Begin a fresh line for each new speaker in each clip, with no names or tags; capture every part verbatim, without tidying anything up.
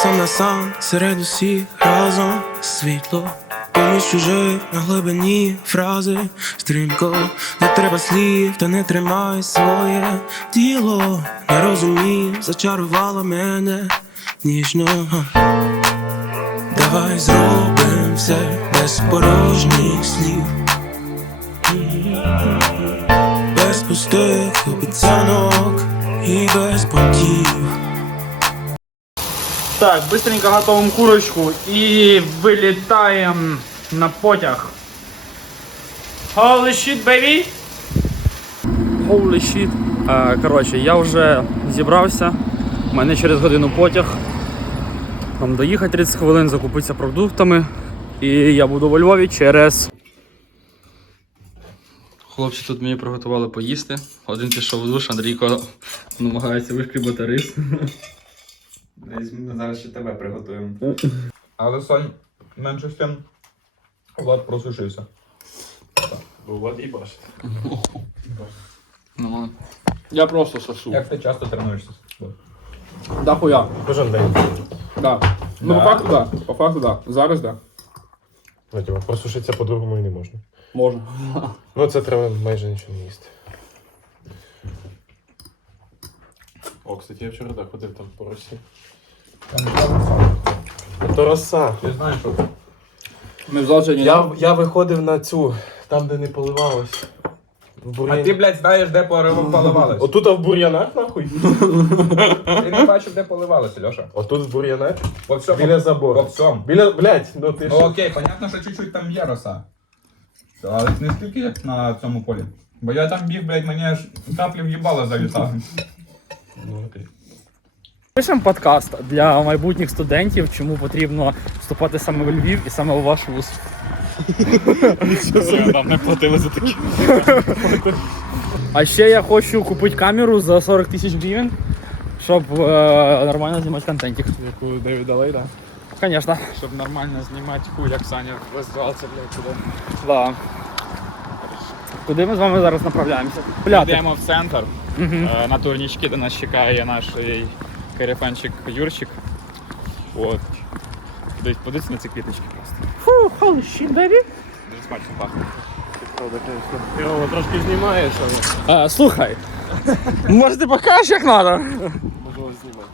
сам на сам, серед усіх разом світло. Поміж чужих на глибині фрази стрімко, не треба слів, та не тримай своє тіло. Не розумів, зачарувала мене ніжно. Давай зробим все без порожніх слів, без пустих обіцянок і без понтів.
Так, быстренько готовим курочку и вылетаем на потяг. Holy shit, baby! Holy shit. А, коротше, я вже зібрався. У мене через годину потяг. Там доїхати тридцять хвилин, закупитися продуктами. І я буду во Львові через... Хлопці тут мені приготували поїсти. Один пішов у душ, Андрійко намагається вишкрібати рис.
Ми зараз ще тебе приготуємо. Але Сонь, менше з тим, Влад просушився. Бо Влад і бачить.
Ну, я просто сосу.
Як ти часто тренуєшся?
Да хуя.
Кожен день.
Да. Ну,
Да.
по факту, да. По факту, да. Зараз, да.
Ну, типу, просушитися по-другому і не можна.
Можна.
Ну, це треба майже нічого не їсти. О, кстати, я вчора так ходив там по Росії. То роса.
Ти знаєш, що?
Ми в зал сьогодні.
Я, я виходив на цю, там де не поливалось. В
А
бур'яні.
ти, блядь, знаєш, де поливалось?
Отут в бур'янах, нахуй?
Ти не бачив, де поливалось, Льоша?
Отут в бур'янах?
По всьому.
Біля
По
забору.
всьому.
Біля, блядь, ну ти
Ну
що?
окей, понятно, що чуть-чуть там є роса. Але не стільки, як на цьому полі. Бо я там біг, блядь, мені аж каплі в'їбало залітали.
Ну, окей.
Пишемо подкаст для майбутніх студентів, чому потрібно вступати саме в Львів і саме у ваш вуз.
Нам не платили за такі.
А ще я хочу купити камеру за сорок тисяч гривень, щоб е, нормально знімати контентик.
Яку Девід Далей, да?
Звісно.
Щоб нормально знімати хуй, як Саня розвивався, блядь, туди.
Да. Куди ми з вами зараз направляємося? Пляти.
Йдемо в центр,
Угу.
е, на турнічки, де нас чекає наш е, корефанчик Юрчик. От. Десь подивіться на ці квіточки просто.
Фу, holy shit, baby.
Дуже смачно пахне.
Ти його трошки знімаєш, але
Е, слухай, може ти покажеш як треба?
можливо знімати.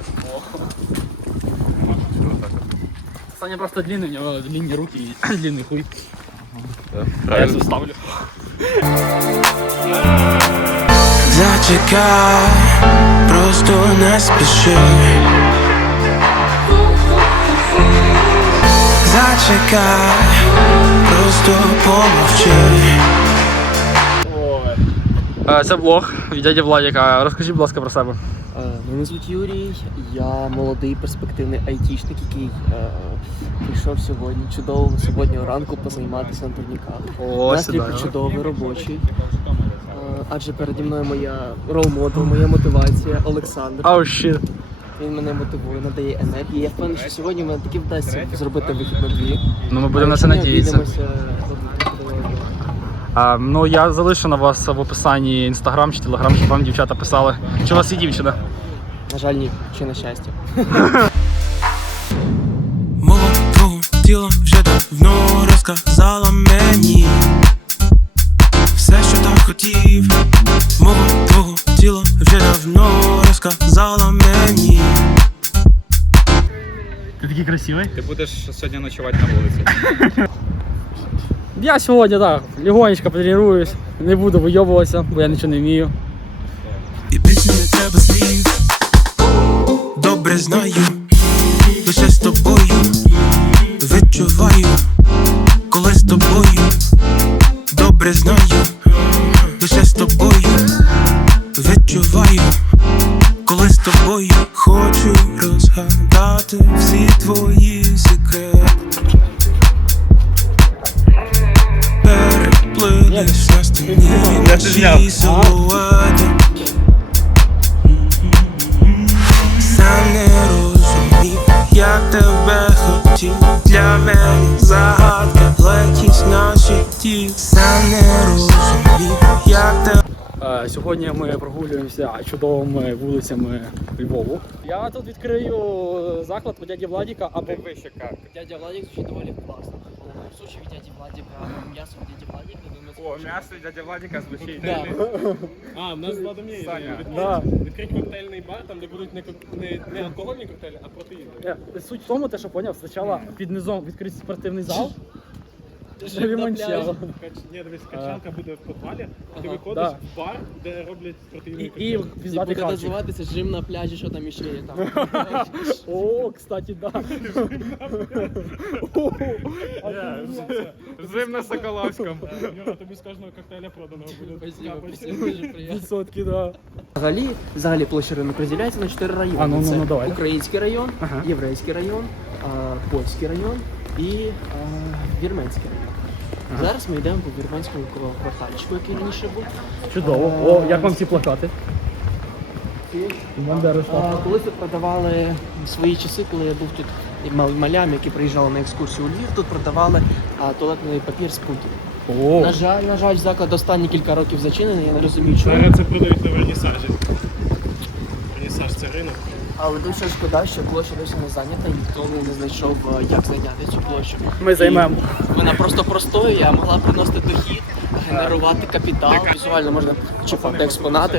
Саня просто длинный, у него длинные руки и длинный хуй.
Да, я все ставлю.
Зачекай, просто не спіши. Зачекай, просто помовчи.
Це влог від дяді Владіка. Розкажи, будь ласка, про себе.
Е, Мене звуть Юрій, я молодий перспективний айтішник, який е, прийшов сьогодні чудового суботнього ранку позайматися на турніках. Настрій чудовий, робочий. Е, адже переді мною моя рол-модел, моя мотивація Олександр.
Oh shit.
Він мене мотивує, надає енергії. Я впевнений, що сьогодні в мене таки вдасться зробити вихід на дві.
Ну ми будемо на це
Ми
надіятися.
обійдемося одним.
А, ну я залишу на вас в описанні інстаграм чи телеграм, щоб вам дівчата писали. Чи у вас є дівчина?
На жаль, ні, чи на щастя.
Мова твого тіла вже давно розказала мені все, що так хотів. Мова твого тіла вже давно розказала мені.
Ти такий красивий.
Ти будеш сьогодні ночувати на вулиці.
Я сьогодні, так, легонечко потренуюсь, не буду вийобуватися, бо я нічого не вмію.
І більше не треба слів. Добре знаю, лише з тобою відчуваю, коли з тобою. Добре знаю, лише з тобою відчуваю, коли з тобою. Хочу розгадати всі твої секрети. Переплились на стіні наші силуети. Сам не розумів, як тебе хотів. Для мене загадка, летість наші ті. Сам не розумів, як тебе.
Е, Сьогодні ми прогулюємося чудовими вулицями Львову. Я тут відкрию заклад у дяді Владіка або вищика.
Дядя Владик звучит довольно классно. В случае дяди Владика, мясо у дяди Владика, думаю,
О, м'ясо дядя Владіка звучить.
Да.
А, в нас з Владом є ідея.
Да.
Відкрить коктейльний бар, там де будуть не, кок- не, не алкогольні коктейлі, а протеїнові.
Е, Суть в тому, те, що поняв, спочатку під низом відкрити спортивний зал, щоб лімончелло.
Кач- Ні, дивись, качалка буде в підвалі, ти
Ага,
виходиш
да.
в бар, де роблять
І,
протеїнові
і
коктейлі.
І
піздати
буде
хавчик.
називатися жим на пляжі, що там іще є там.
О, кстати, да.
Жив на Соколовському.
Юра, тобі з кожного коктейля проданого буде.
Спасибо,
капать.
спасибо, дуже приємно.
Відсотки, да.
Взагалі, взагалі площа ринок розділяється на чотири райони.
А, ну, ну,
Це
ну, давай.
український район,
Ага.
єврейський район, а, польський район і а, вірменський район. Зараз ми йдемо по вірменському квартальчику, який раніше був.
Чудово. О, як вам ці плакати? Бандери
А, Колись тут продавали в свої часи, коли я був тут мал- малям, які приїжджали на екскурсію у Львів, тут продавали а, туалетний папір з пунктів.
О,
На жаль, на жаль, заклад останні кілька років зачинений, я не розумію, чому.
Зараз це продають на вернісажі. Вернісаж це ринок.
Але дуже шкода, що площа досі не зайнята, і ніхто не знайшов, е, як зайняти цю площу.
ми займемо.
І вона просто простоює, а могла приносити дохід, генерувати капітал. Візуально можна чіпати експонати.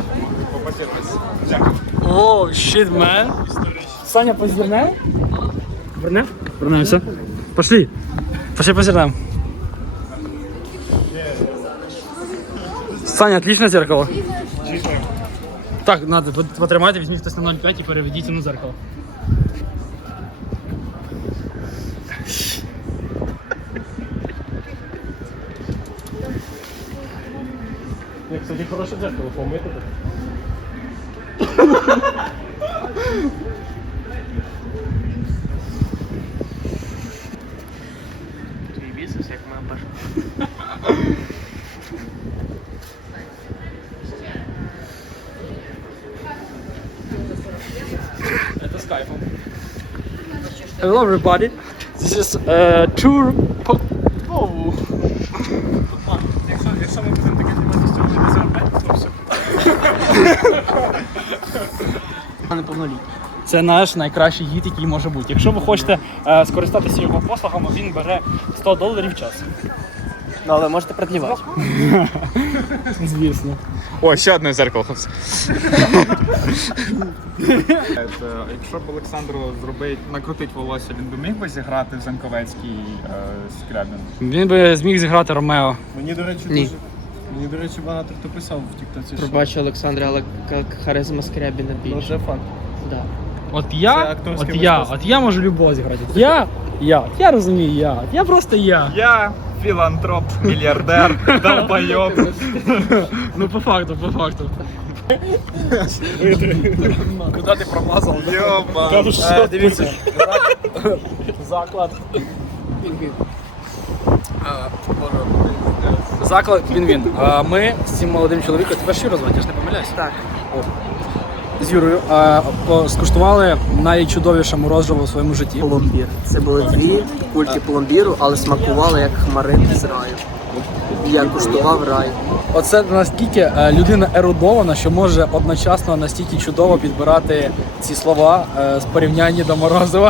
О, щит, мен. Саня, позірнемо? Вернем? Вернемося. Пошли. Пошли позірнемо. Саня, отличное зеркало. Так, надо, ви потримайте, візьміть хтось на нуль п'ять і переведіть на зеркало.
Ні, кстати, хороше дзеркало, помити.
Твій бізнес, як ми бачимо.
Это с кайфом. Hello everybody. This is a tour po- Whoa.
Якщо, якщо ми будемо таке знімати з цього не заробляти, то все.
А неповнолітні.
Це наш найкращий гід, який може бути. Якщо ви хочете е, скористатися його послугами, він бере сто доларів в час.
Ну, але можете продлівати.
Звісно.
О, ще одне зеркало, хлопці. Якщо б Олександру зробить, накрутить волосся, він би міг би зіграти в Занковецький е, Скрябін?
Він би зміг зіграти Ромео.
Мені, до речі,
Ні.
дуже... Мені, до речі, багато хто писав в тіктоці, що...
Пробачу, Олександре, але як харизма Скрябіна
Ну,
більше.
це факт.
Да.
От
Це
я,
акторське
от я,
мистецтво.
от я можу любого зіграти. Я, я, от я розумію, я, от я просто я.
Я філантроп, мільярдер, долбойоб.
Ну по факту, по факту. Куди ти промазав?
Йоба.
Та ну що?
Дивіться, заклад. Заклад Він-Він. А Ми з цим молодим чоловіком, тебе ж Юра звати, я ж не помиляюсь?
Так.
З Юрою а, по- скуштували найчудовіше морозиво у своєму житті.
Пломбір. Це були дві кульки пломбіру, але смакували як хмаринки з раю. Я куштував рай.
Оце наскільки е, людина ерудована, що може одночасно настільки чудово підбирати ці слова е, з порівняння до морозива.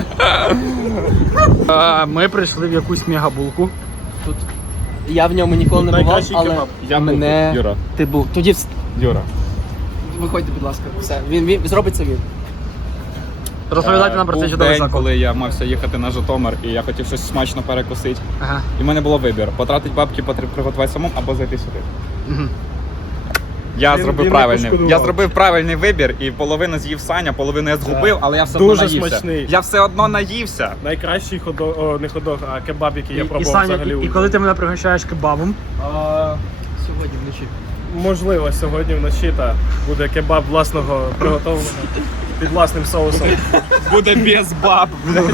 Е, Ми прийшли в якусь мегабулку. Тут
Я в ньому ніколи не бував,
Найкращий
але
кебаб.
Я був
мене...
тут, Юра.
Ти був. Тоді вс-
Юра.
виходьте, будь ласка. Все, він, він зробить це він.
розповідайте нам про цей
Був
чудовий
день,
заклад.
коли я мався їхати на Житомир, і я хотів щось смачно перекусити.
Ага.
І в мене було вибір: потратити бабки, потр- приготувати самому або зайти сюди.
Мгм.
Я
Він-
зробив
він не
правильний.
пошкодував.
Я зробив правильний вибір, і половину з'їв Саня, половину я згубив, але я все одно
Дуже
наївся.
смачний.
Я все одно наївся.
Найкращий ходок, о, не ходок, а кебаб, який я
І, і,
пробував
Саня,
взагалі.
і,
у
і коли ти мене пригощаєш кебабом,
А,
Сьогодні вночі.
можливо, сьогодні вночі та буде кебаб власного приготовленого під власним соусом.
Буде без баб.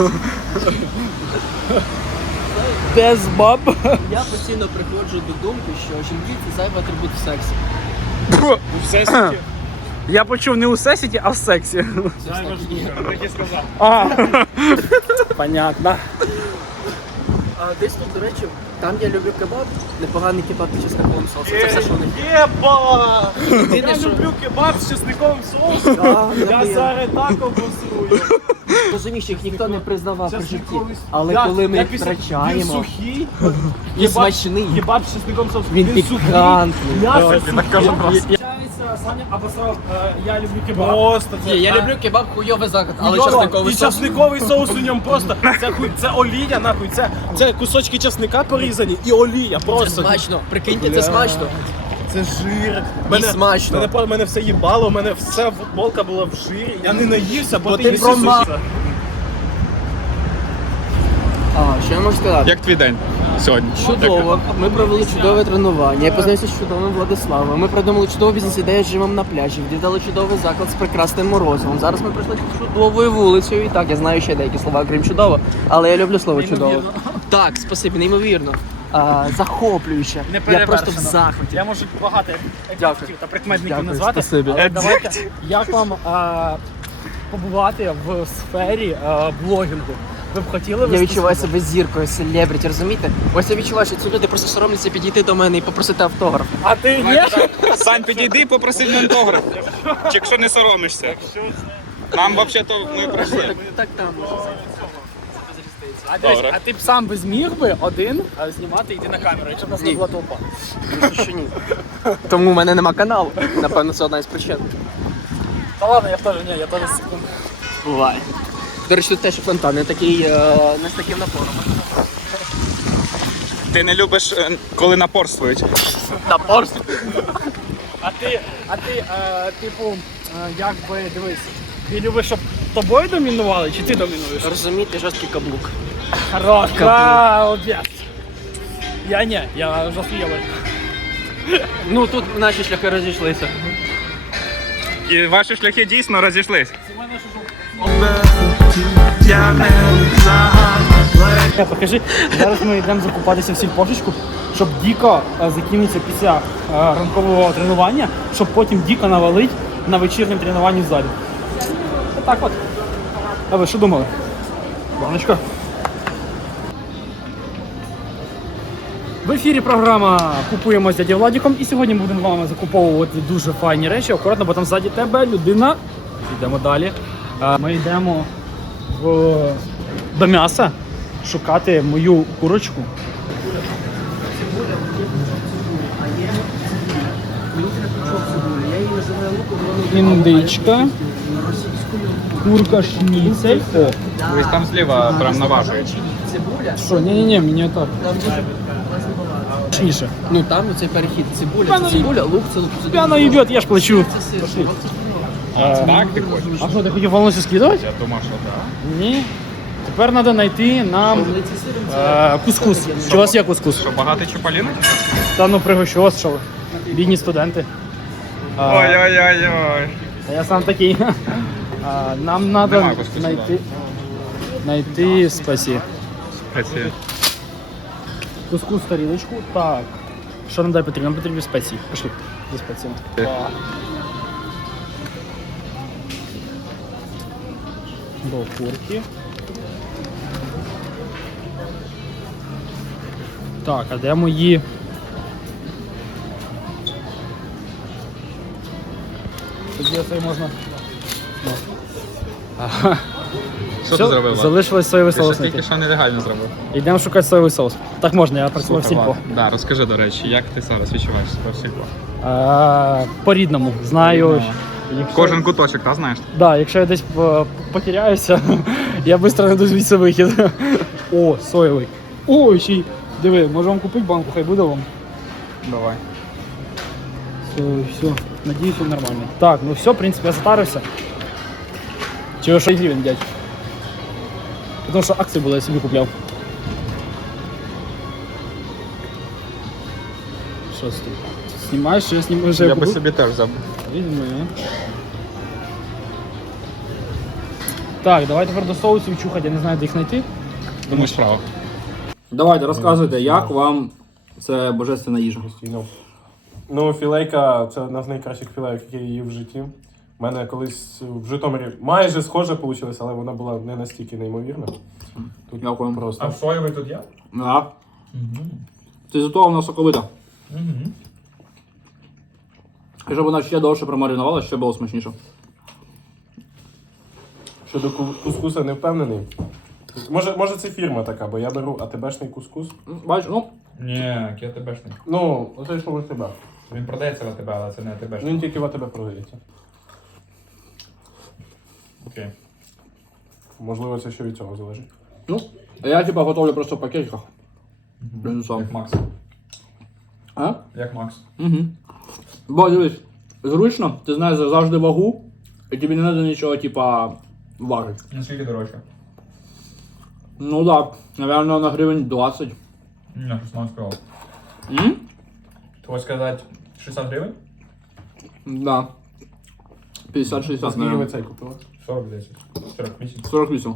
без баб.
Я постійно приходжу до думки, що жінки це зайвий атрибут в сексі.
Все світі.
Я почув не у сесіті, а в сексі.
Зайва штука, так і сказав.
А, понятно.
А десь тут, до речі, Там я люблю кебаб, непоганий кебаб із чесниковим соусом. Це все, що вони.
Єба!
Єдине,
Я
що-
люблю кебаб з чесниковим соусом.
Да,
Я
нахуя.
зараз так обосрую.
Розумієш, їх ніхто не признавав при житті.
Чесниковий соус.
Але
Я-
коли ми
я
їх
після- Він
втрачаємо,
сухий.
він
Кебаб-
смачний.
Кебаб з чесниковим соусом.
Він
сухий.
пікантний.
М'ясо
Ти так кажу просто.
Саня обосрав, е, я люблю кебаб. Просто це.
Ні, я
а?
люблю кебаб хуйовий заклад, але
Йола,
чесниковий
і
соус.
часниковий соус у ньому просто. Це хуй, це олія, нахуй. Це, це кусочки часника порізані і олія. Просто.
Смачно, прикиньте, це
Бля.
смачно.
Це жир.
І смачно.
Мене, мене, мене все їбало, мене вся футболка була в жирі. Я не наївся, бо,
Бо
ти,
ти
їси
прома-
суші.
А, що я можу сказати?
Як твій день сьогодні?
Чудово. Ми провели чудове тренування. Я познайомився з чудовим Владиславом. Ми придумали чудову бізнес-ідею з жимом на пляжі. Відвідали чудовий заклад з прекрасним морозивом. Зараз ми пройшли чудовою вулицею. І так, я знаю ще деякі слова, крім чудово, але я люблю слово чудово. Так, спасибі, неймовірно. А, захоплююче. Я просто в захваті.
Я можу багато
Дякую.
епітетів та прикметників
Дякую,
назвати.
спасибі.
Але давайте, як вам а, побувати в сфері а, блогінгу? Ви б хотіли
Я
вести
відчуваю
себе?
себе зіркою, селебріті, розумієте? Ось я відчуваю, що ці люди просто соромляться підійти до мене і попросити автограф.
А ти ні?
Сань, підійди, попроси автограф. Чи якщо не соромишся. Нам взагалі-то ми прийшли.
Так, так там.
А, дивись,
Добре.
а ти б сам би зміг би один а, знімати і йти на камеру, якщо б нас не
Ні.
була толпа?
Звісно, що ні. Тому в мене нема каналу. Напевно, це одна із причин.
Та ладно, я теж ні, я теж секунду.
Буває. До речі, тут теж фонтан, не такий, е, не з таким напором.
Ти не любиш, е, коли напорствують.
Напор?
А ти, а ти, е, типу, е, як би, дивись, ти любиш, щоб тобою домінували, чи ти домінуєш?
Розумієте, жорсткий каблук.
Хорош, молодець. Я ні, я жорсткий.
Ну, тут наші шляхи розійшлися.
І ваші шляхи дійсно розійшлись.
Я не загадую.
Покажи, зараз ми йдемо закупатися в сільпошечку, щоб Діко е, закинеться після е, ранкового тренування, щоб потім Діко навалить на вечірньому тренуванні в залі. Отак от. А ви що думали? Баночка. В ефірі програма «Купуємо з дяді Владіком» і сьогодні ми будемо з вами закуповувати дуже файні речі. Акуратно, бо там ззаді тебе людина. Йдемо далі. Е, Ми йдемо в... до м'яса шукати мою курочку. Індичка. Курка шніцель. О,
Ось там зліва прям наважують.
що, ні-ні-ні, мені так. Шніше.
Ну там цей перехід. Цибуля,
П'яно
це цибуля, лук, це лук. це
П'яно їбет, я ж плачу.
Це сир.
Так ти хочеш?
А що, ти хотів волосся скидувати?
Я думав, що так.
Ні. Тепер треба знайти нам е, кускус. Чи у вас є кускус?
Що, багато чупалінок?
Та ну пригощу вас, що ви. Бідні студенти. А,
Ой-ой-ой-ой.
Та я сам такий. А, нам треба
Нема кускусу,
знайти, знайти спасі.
Спеції.
Кускус тарілочку. Так. Що нам дай потрібно? Нам потрібні спеції. Пішли. За спеціями. До курки. Так, а де мої? Тоді це можна. Ну. Ага.
Що ти зробив? Влад?
Залишилось соєвий
Ти ще
соус
тільки
знайти.
що нелегально зробив.
Йдемо шукати соєвий соус. Так можна, я працював в
Слухай,
сільпо.
Влад, да, розкажи, до речі, як ти зараз відчуваєш себе в сільпо?
А, по-рідному. Знаю.
Ну,
якщо-
Кожен куточок, та знаєш?
Да, якщо я десь е, потеряюся, я швидко знайду звідси вихід. О, соєвий. О, ще й. Диви, може вам купити банку, хай буде вам.
Давай.
Все, все. Надіюсь, все нормально. Так, ну все, в принципі, я затарився. Чого шість гривень, дядь? Тому що акції були, я собі купляв. Що ти? Знімаєш, що я знімаю вже
Я би
купив?
собі теж взяв.
Візьми. Так, давай тепер до соусів чухати, я не знаю, де їх знайти.
Думаю, справа.
Давайте, розказуйте, як вам це божественна їжа?
Ну, філейка це одна з найкращих філейок, які я їв в житті. У мене колись в Житомирі майже схоже вийшло, але вона була не настільки неймовірна. Тут
Дякую.
просто.
соєвий тут є?
Да. Це зато вона соковита.
Угу.
І щоб вона ще довше промаринувала, ще було смачніше.
Щодо ку- кускуса не впевнений. Може, може це фірма така, бо я беру АТБшний кускус.
Бачиш, ну,
Ні, я АТБшний.
Ну, оце що в АТБ.
Він продається в АТБ, але це не АТБшний.
Він тільки в АТБ продається.
Окей.
Можливо, це ще від цього залежить.
ну, а я типа готовлю просто в пакетиках. Блин, сам.
Як Макс.
А?
Як Макс.
Угу. Бо дивись, зручно, ти знаєш завжди вагу, і тобі не треба нічого, типа, важити.
Наскільки дорожче?
Ну так, наверное, на гривень двадцять.
Ні, шістнадцять сказав.
М?
Ти хочеш сказати шістдесят гривень?
Да. п'ятдесят-шістдесят,
Скільки ви
наверное.
цей купили?
сорок десять. сорок вісім.
сорок вісім.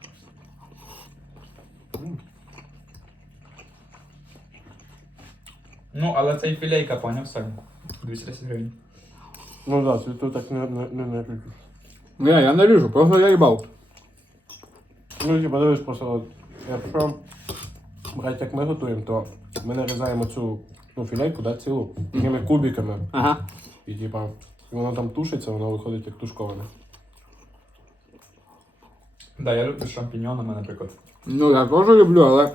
Ну, але це і філейка, поняв, Сань? двісті десять гривень.
Ну так, да, тут так не, не, не, не ріжу.
Ні, я не ріжу, просто я їбав.
Ну, типа, дивись, просто, от, якщо брати, як ми готуємо, то ми нарізаємо цю ну, філейку, да, цілу, такими кубиками.
Ага.
І типа, і воно там тушиться, воно виходить як тушковане.
Да, я люблю з шампіньонами, наприклад.
Ну, я теж люблю, але...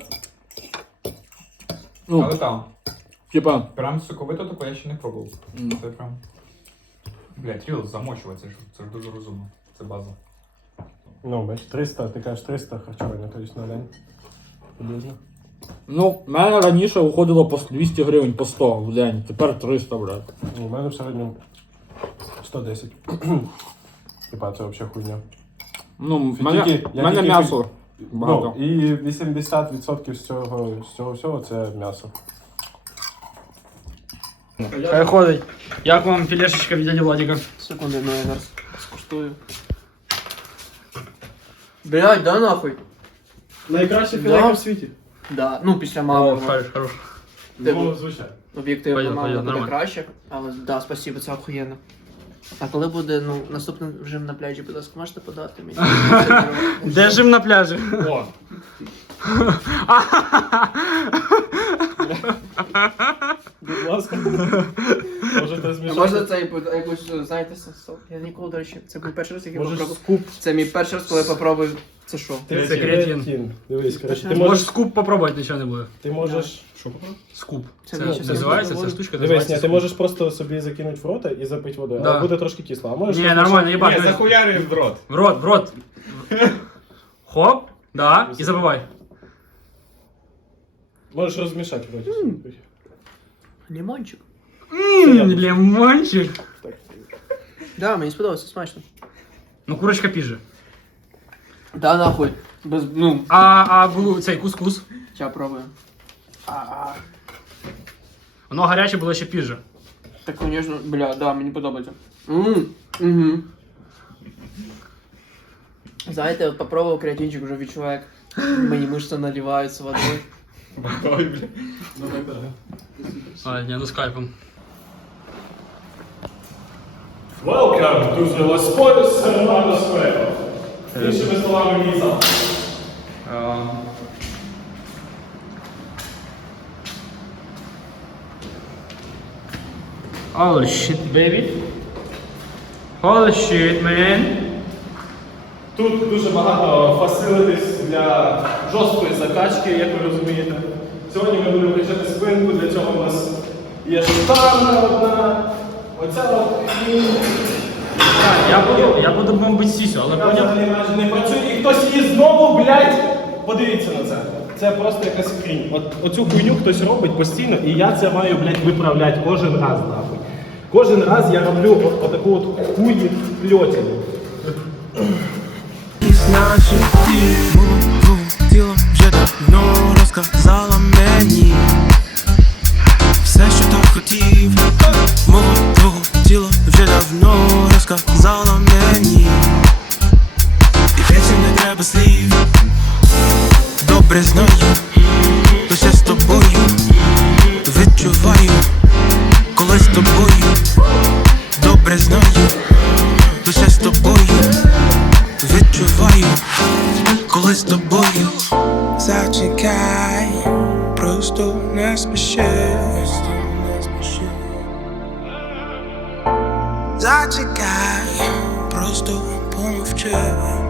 Ну,
Але там,
типа...
прям соковито таку я ще не пробував.
М.
Це прям. Блять, ріл замочувати, це ж це ж дуже розумно. Це база.
Ну, бач, триста, ти кажеш триста харчування, тобто на день. Приблизно.
Ну, в мене раніше виходило по двісті гривень по сто в день, тепер триста, блядь.
Ну, у мене в середньому сто десять. Типа, це взагалі хуйня.
Ну, в
Тільки-
мене,
я
в мене
тільки
м'ясо багато.
Ну, і вісімдесят відсотків з цього, з цього всього це м'ясо.
Хай ходить. Як вам філешечка від дяді Владіка?
Секунду, ну я зараз скуштую. Блядь, да нахуй?
Найкраще
філейка в
світі.
Да, ну після
О,
мами.
хорош, хорош.
Ну, звичайно.
Об'єктивно
Пойдет,
мама
пойдет,
буде
нормально.
краще, але да, спасибо, це охуєнно. А коли буде, ну, наступний режим на пляжі, будь ласка, можете подати мені?
Де жим на пляжі?
О, будь ласка. Можете
А
змішати.
можна це і якусь, знаєте, сок? Я ніколи, до речі, це був перший раз, як я
Можеш
попробував.
скуп.
Це мій перший раз, коли я попробую. Це що?
Ти
Це креатин.
Дивись, коротше, ти
Ти можеш
можеш...
скуп попробувати, нічого не буде.
Ти можеш... Що попробувати?
Скуп.
Це
Це
мені щас
називається,
не
ця
буде.
штучка
Дивись,
називається
ні, ти
скуп.
можеш просто собі закинути в рота і запити водою,
Да.
але буде трошки кисло. А можеш...
Ні,
просто-
нормально, їбать. дивись.
захуярив в рот.
В рот, в рот. Хоп, да, і забивай.
Можеш розмішати вроді.
Лимончик.
Ммм, лимончик.
Да, мені сподобалося, смачно.
Ну, курочка піже.
Да, нахуй. Без, ну,
А, а було цей кускус.
я пробую. А-а.
Воно гаряче було ще піже.
Так, конечно, бля, да, мені подобається. Ммм, угу. Знаєте, от попробував креатинчик, вже відчуваю, як мої мишці наливаються водою.
А, ні, ну з кайфом.
Welcome to the Las Palmas Serrano Square. Іншими словами, мій зал.
Holy shit, baby. Holy shit, man.
Тут дуже багато фасилитись для жорсткої закачки, як ви розумієте. Сьогодні ми будемо качати спинку, для цього у нас є штанга одна, оця от і
Так, я буду, я буду бомбити сісю, але
вона
потім...
взагалі майже не працює. І хтось її знову, блядь, подивіться на це. Це просто якась хрінь. От оцю хуйню хтось робить постійно, і я це маю, блядь, виправляти кожен раз, нахуй. Кожен раз я роблю от, отаку от хуї пльотину.
Значить, ти мого тіло вже давно розказала мені все, що так хотів. Мого твого тіло вже давно розказала мені. І більше не треба слів. Добре знаю, лише з тобою відчуваю, коли з тобою. Добре знаю, лише з тобою відчуваю, коли з тобою. Зачекай, просто не спіши. Зачекай, просто помовчи.